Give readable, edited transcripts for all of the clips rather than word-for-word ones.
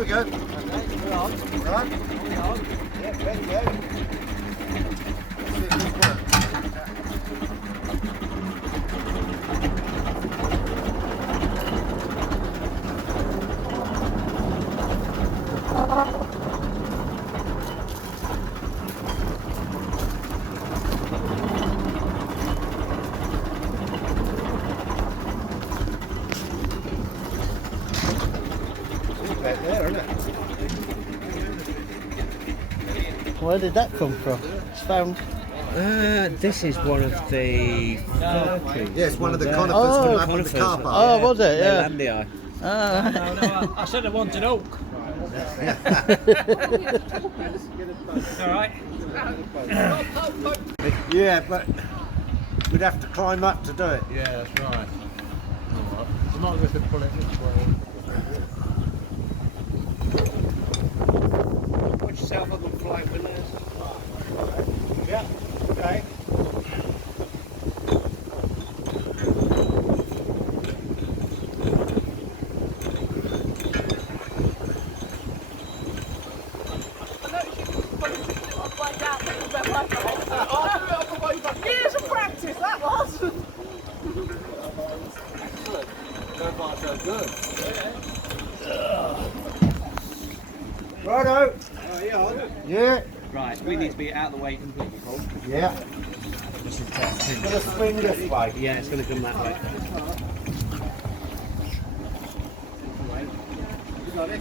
There we go. Okay, we're on. Right. We're on. Yeah, ready, go. See if this works. Back there, isn't it? Where did that come from? It's found. This is one of the Yes, one of the conifers Oh, from up in the car park. Oh, was it? Yeah. Landia. Ah. No, I said I wanted oak. Alright. Yeah, but we'd have to climb up to do it. Yeah, that's right. I'm not going to pull it this way. Put yourself on the flight winners. Yeah, okay. Years of practice, that was! So far so good. Righto. Oh, yeah, on. Yeah. Right, we need to be out of the way completely, Paul. Yeah. This is testing. Gonna swing this way. Yeah, it's going to come that way. You got it.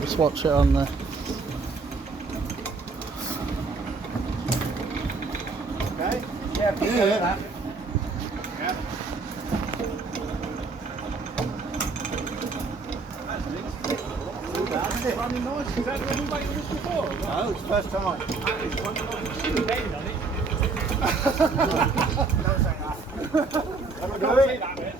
Just watch it on there. Okay. Yeah, pick up that. Running nice. Is that the one we made this before? No, it's the first time. Depending on it. Don't say that. I can't see that bit.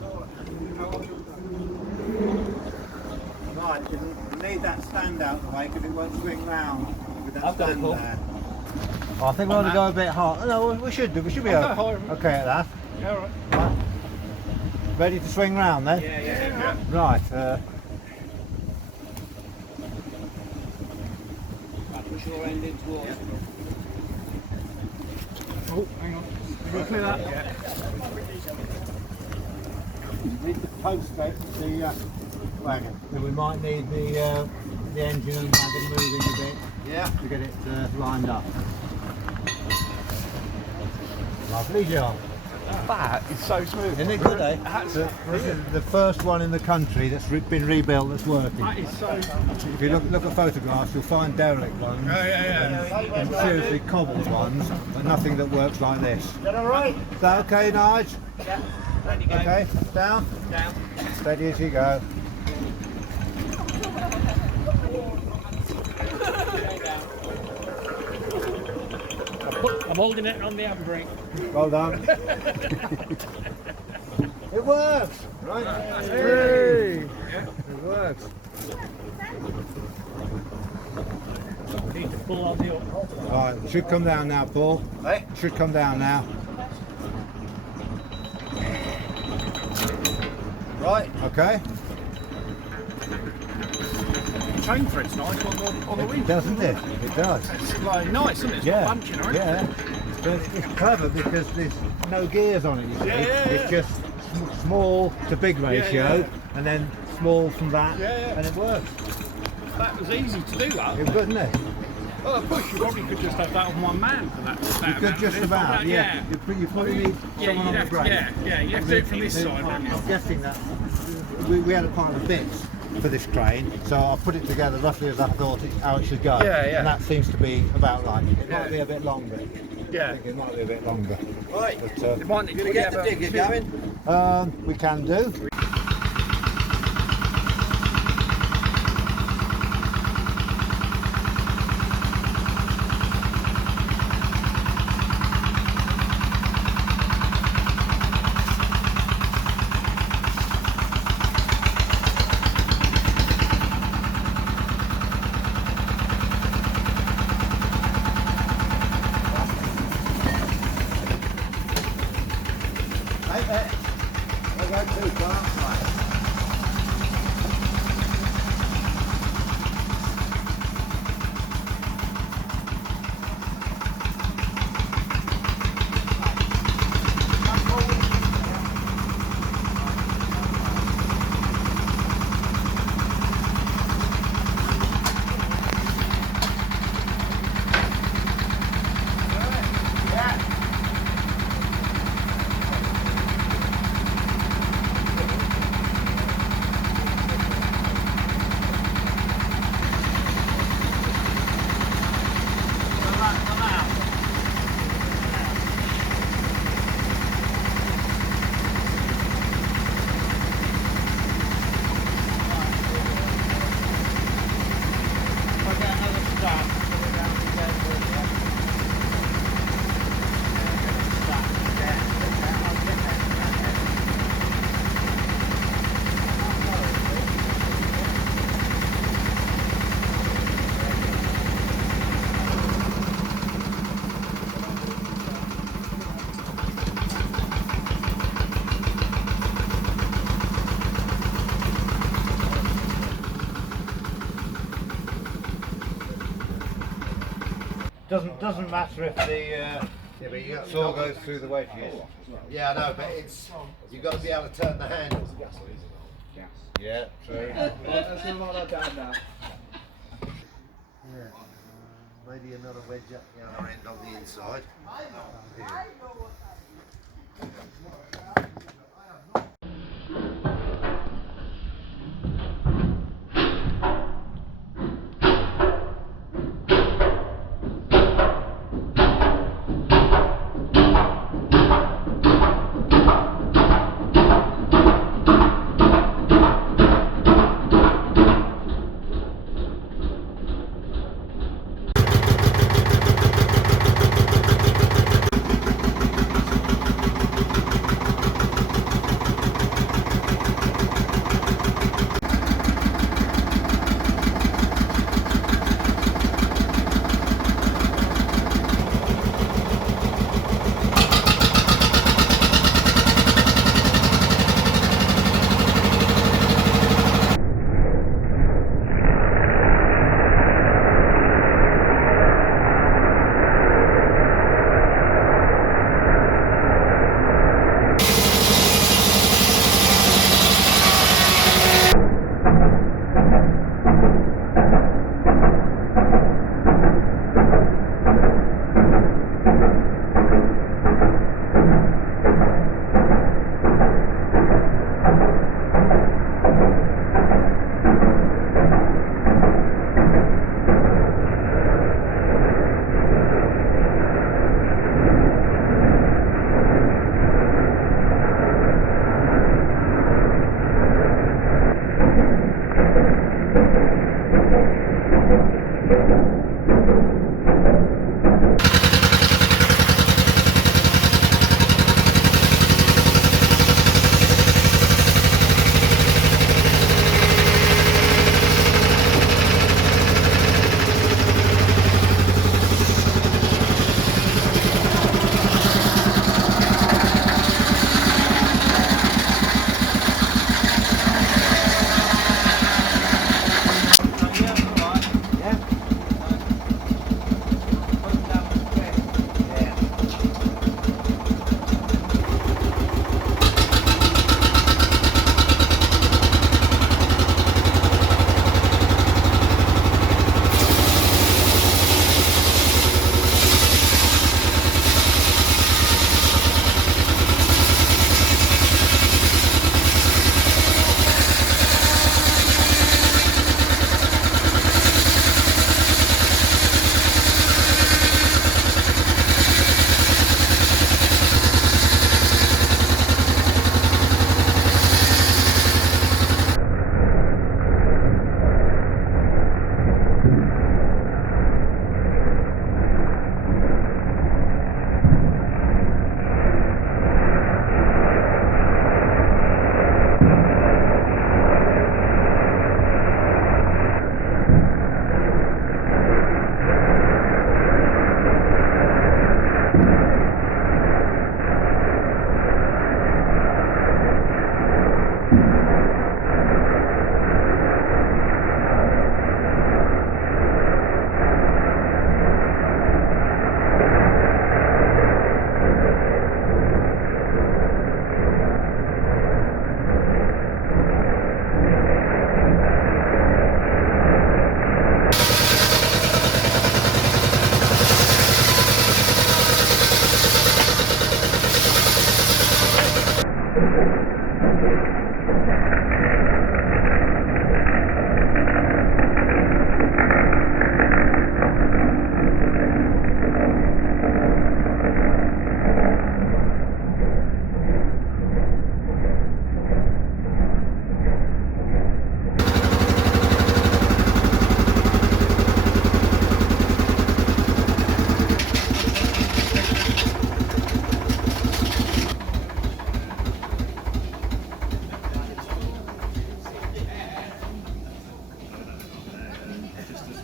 Right, you need that stand out the way because it won't swing round with that I've got it, stand Paul. there. Oh, I think we want to go a bit high. No, we should do. We should be I'll go higher. okay at that. Yeah, alright. Right. Ready to swing round then? Yeah. Right. Push your end in towards. Oh, hang on. You going to clear that? Yeah. Need the post gate to the wagon. So we might need the engine and wagon moving a bit. Yeah. To get it lined up. Lovely job. That is so smooth. Isn't it good, eh? That's This is the first one in the country that's been rebuilt that's working. That is so... If you look at photographs, you'll find derelict ones and seriously cobbled ones, but nothing that works like this. Is that all right? Is that okay, Nige? Yeah. Ready, go. Okay, down? Down. Steady as you go. I'm holding it on the handbrake. Well done. It works! Right? Hey. It works. Need to pull on the up. Right, it should come down now, Paul. Hey. Should come down now. Right. Okay? Chain thread's nice on the wing. Doesn't it? It does. It's like nice, isn't it? It's Yeah. not bunching, right? Yeah. But it's clever because there's no gears on it, you see. Yeah, yeah, It's yeah. just small to big ratio, yeah. and then small from that, Yeah, yeah. and it works. That was easy to do that. It was good, isn't it? Well, of course, you probably could just have that on one man for that. You could just about, yeah. You probably need someone on the brake. Yeah, you have to do it from this side, don't you? I'm guessing that we had a pile of bits for this crane, so I put it together roughly as I thought how it should go. Yeah, yeah. And that seems to be about right. It might be a bit longer. I Yeah. think it might be a bit longer. Right. But, It might need to Get the digger going. we can do. Doesn't matter if the saw goes through the wedges. Yeah, I know, but it's you've got to be able to turn the handle. Yeah, true. Let's move on down now. Yeah. Maybe another wedge up the other end on the inside.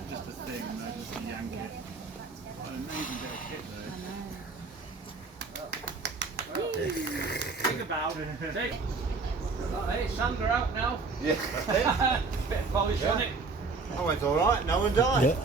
Just a thing, and they just yank it. What an amazing bit of kit though. Think about it. Hey, Sander out now. Yeah, that's it. Bit of polish on it. Oh, it's all right. No one died.